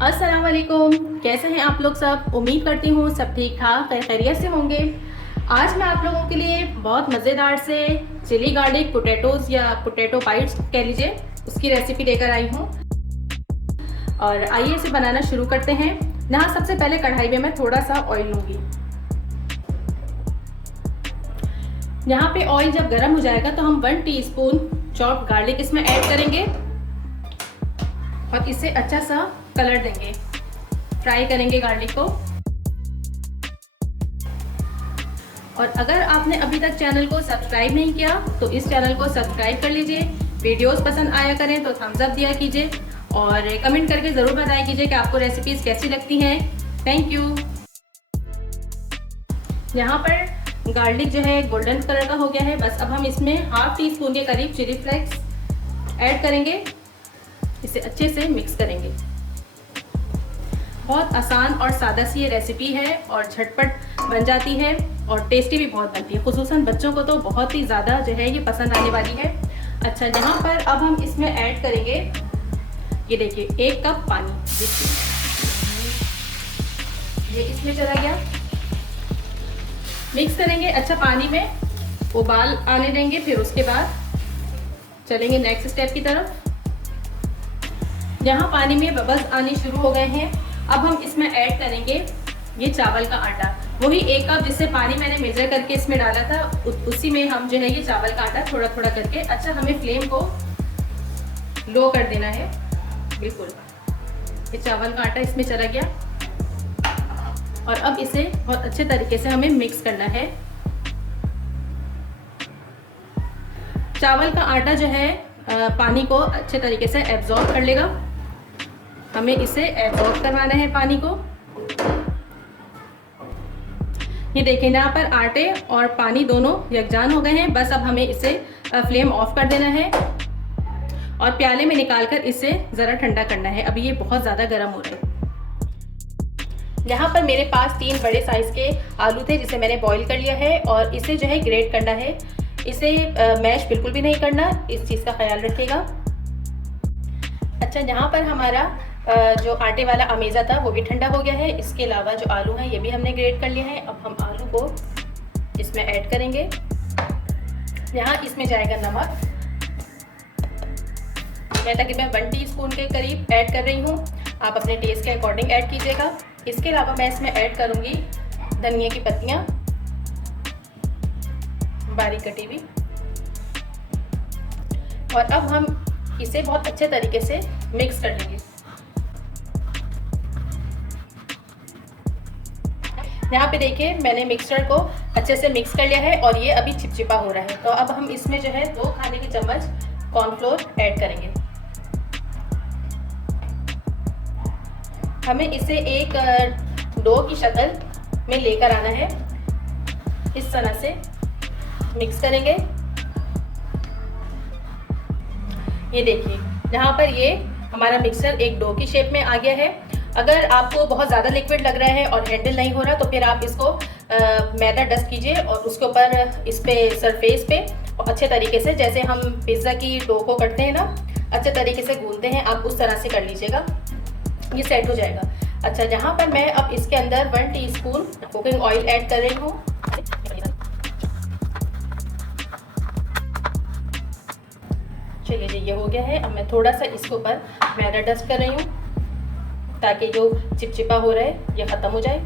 अस्सलाम वालेकुम। कैसे हैं आप लोग सब? उम्मीद करती हूँ सब ठीक ठाक खैरियत से होंगे। आज मैं आप लोगों के लिए बहुत मज़ेदार से चिली गार्लिक पोटैटोज़ या पोटैटो बाइट्स कह लीजिए, उसकी रेसिपी लेकर आई हूँ। और आइए इसे बनाना शुरू करते हैं। यहाँ सबसे पहले कढ़ाई में मैं थोड़ा सा ऑयल लूँगी। यहाँ पे ऑयल जब गर्म हो जाएगा तो हम 1 टीस्पून चॉप्ड गार्लिक इसमें ऐड करेंगे और इसे अच्छा सा कलर देंगे, फ्राई करेंगे गार्लिक को। और अगर आपने अभी तक चैनल को सब्सक्राइब नहीं किया तो इस चैनल को सब्सक्राइब कर लीजिए। वीडियोस पसंद आया करें तो थम्स अप दिया कीजिए और कमेंट करके ज़रूर बताया कीजिए कि आपको रेसिपीज़ कैसी लगती हैं। Thank you. यहाँ पर गार्लिक जो है गोल्डन कलर का हो गया है। बस अब हम इसमें ½ टीस्पून के करीब चिली फ्लेक्स ऐड करेंगे, इसे अच्छे से मिक्स करेंगे। बहुत आसान और सादा सी ये रेसिपी है और झटपट बन जाती है और टेस्टी भी बहुत बनती है। खुसूसन बच्चों को तो बहुत ही ज़्यादा जो है ये पसंद आने वाली है। अच्छा, यहाँ पर अब हम इसमें ऐड करेंगे, ये देखिए 1 कप पानी। देखिए ये इसमें चला गया। मिक्स करेंगे अच्छा, पानी में उबाल आने देंगे। फिर उसके बाद चलेंगे नेक्स्ट स्टेप की तरफ। यहाँ पानी में बबल्स आने शुरू हो गए हैं। अब हम इसमें ऐड करेंगे ये चावल का आटा, वही 1 कप जिससे पानी मैंने मेजर करके इसमें डाला था, उसी में हम जो है ये चावल का आटा थोड़ा थोड़ा करके, अच्छा हमें फ्लेम को लो कर देना है बिल्कुल। ये चावल का आटा इसमें चला गया और अब इसे बहुत अच्छे तरीके से हमें मिक्स करना है। चावल का आटा जो है पानी को अच्छे तरीके से एब्जॉर्ब कर लेगा। हमें इसे एब्जॉर्ब करवाना है पानी को। ये देखिए यहाँ पर आटे और पानी दोनों यकजान हो गए हैं। बस अब हमें इसे फ्लेम ऑफ कर देना है और प्याले में निकालकर इसे ज़रा ठंडा करना है। अभी ये बहुत ज़्यादा गर्म हो रहा है। यहाँ पर मेरे पास 3 बड़े साइज़ के आलू थे जिसे मैंने बॉईल कर लिया है और इसे जो है ग्रेट करना है। इसे मैश बिल्कुल भी नहीं करना, इस चीज़ का ख्याल रखिएगा। अच्छा, यहाँ पर हमारा जो आटे वाला अमेज़ा था वो भी ठंडा हो गया है। इसके अलावा जो आलू हैं ये भी हमने ग्रेट कर लिए हैं। अब हम आलू को इसमें ऐड करेंगे। यहाँ इसमें जाएगा नमक, मैं तकरीबन 1 टीस्पून के करीब ऐड कर रही हूँ। आप अपने टेस्ट के अकॉर्डिंग ऐड कीजिएगा। इसके अलावा मैं इसमें ऐड करूँगी धनिया की पत्तियाँ बारीक कटी हुई। और अब हम इसे बहुत अच्छे तरीके से मिक्स कर लेंगे। यहाँ पे देखिए मैंने मिक्सचर को अच्छे से मिक्स कर लिया है और ये अभी चिपचिपा हो रहा है। तो अब हम इसमें जो है 2 खाने के चम्मच कॉर्नफ्लोर ऐड करेंगे। हमें इसे एक डो की शक्ल में लेकर आना है। इस तरह से मिक्स करेंगे। ये देखिए यहाँ पर ये हमारा मिक्सचर एक डो की शेप में आ गया है। अगर आपको बहुत ज़्यादा लिक्विड लग रहा है और हैंडल नहीं हो रहा तो फिर आप इसको मैदा डस्ट कीजिए और उसके ऊपर इस पे सरफेस पे अच्छे तरीके से, जैसे हम पिज़्ज़ा की डो को करते हैं ना, अच्छे तरीके से गूंथते हैं, आप उस तरह से कर लीजिएगा, ये सेट हो जाएगा। अच्छा, यहाँ पर मैं अब इसके अंदर 1 टीस्पून कुकिंग ऑयल ऐड कर रही हूँ। चलिए जी, ये हो गया है। अब मैं थोड़ा सा इसके ऊपर मैदा डस्ट कर रही हूँ ताकि जो चिपचिपा हो रहा है ये ख़त्म हो जाए।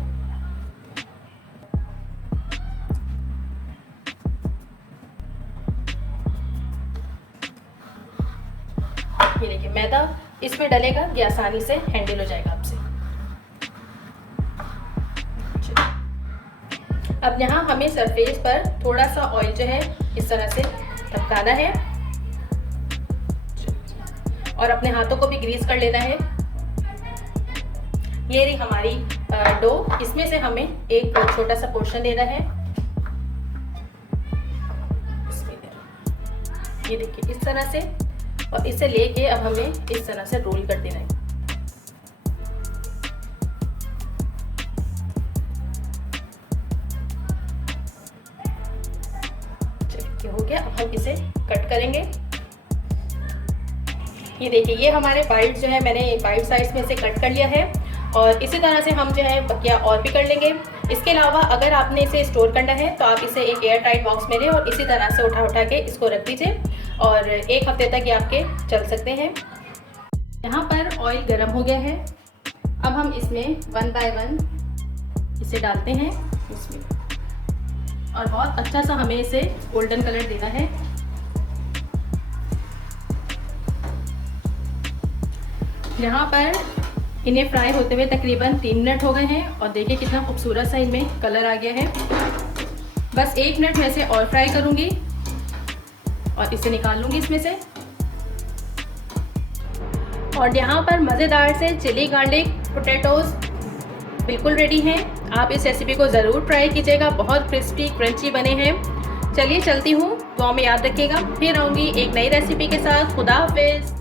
ये देखिए मैदा इसमें डलेगा, ये आसानी से हैंडल हो जाएगा आपसे। अब यहाँ हमें सरफेस पर थोड़ा सा ऑयल जो है इस तरह से टपकाना है और अपने हाथों को भी ग्रीस कर लेना है। ये रही हमारी डो। इसमें से हमें एक छोटा सा पोर्शन लेना है। ये देखिए इस तरह से, और इसे लेके अब हमें इस तरह से रोल कर देना है। चलिए हो गया। अब हम इसे कट करेंगे। ये देखिए, ये हमारे बाइट जो है मैंने बाइट साइज में से कट कर लिया है और इसी तरह से हम जो है बकिया और भी कर लेंगे। इसके अलावा अगर आपने इसे स्टोर करना है तो आप इसे एक एयर टाइट बॉक्स में लें और इसी तरह से उठा के इसको रख दीजिए और 1 हफ्ते तक ये आपके चल सकते हैं। यहाँ पर ऑयल गर्म हो गया है। अब हम इसमें 1 बाय 1 इसे डालते हैं इसमें और बहुत अच्छा सा हमें इसे गोल्डन कलर देना है। यहाँ पर इन्हें फ्राई होते हुए तकरीबन 3 मिनट हो गए हैं और देखिए कितना खूबसूरत सा इनमें कलर आ गया है। बस 1 मिनट में से और फ्राई करूँगी और इसे निकाल लूँगी इसमें से। और यहाँ पर मज़ेदार से चिली गार्लिक पोटैटोज़ बिल्कुल रेडी हैं। आप इस रेसिपी को ज़रूर ट्राई कीजिएगा, बहुत क्रिस्पी क्रंची बने हैं। चलिए चलती हूँ, दुआ में याद रखिएगा। फिर आऊँगी एक नई रेसिपी के साथ। खुदा हाफिज़।